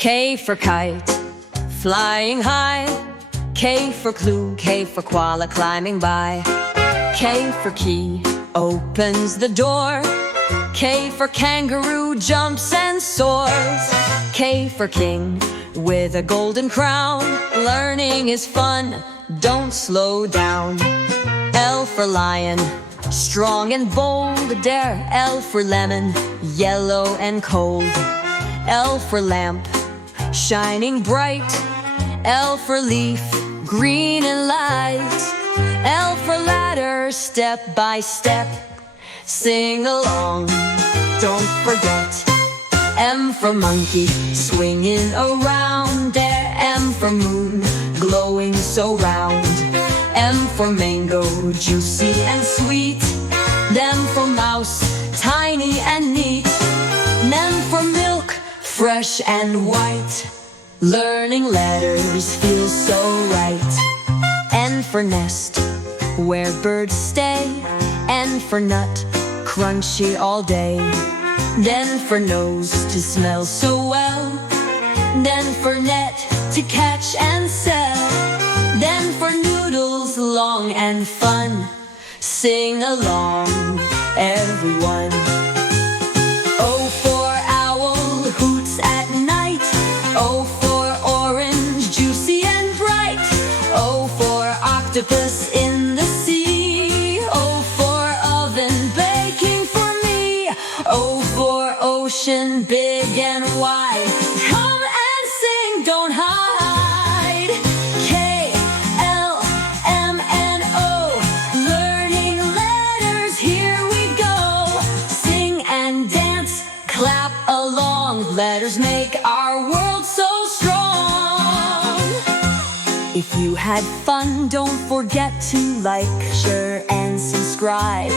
K for kite, flying high. K for clue, K for koala climbing by. K for key, opens the door. K for kangaroo, jumps and soars. K for king, with a golden crown. Learning is fun, don't slow down. L for lion, strong and bold. Dare. L for lemon, yellow and cold. L for lamp, shining bright. L for leaf, green and light. L for ladder, step by step. Sing along, don't forget. M for monkey, swinging around. There. M for moon, glowing so round. M for mango, juicy and sweet. N for mouse, tiny and neat. M for milk, fresh and white. Learning letters feels so right. N for nest, where birds stay. N for nut, crunchy all day. N for nose, to smell so well. N for net, to catch and sell. N for noodles, long and fun. Sing along, everyone. O for owl, hoots at night. O for orange, juicy and bright. O for octopus in the sea. O for oven, baking for me. O for ocean, big and wide. Come and sing, don't hide. K, L, M, and O. Learning letters, here we go. Sing and dance, clap along. Letters make our world so strong. If you had fun, don't forget to like, share, and subscribe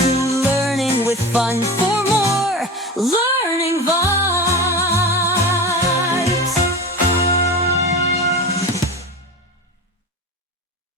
to Learning with Fun for more learning fun.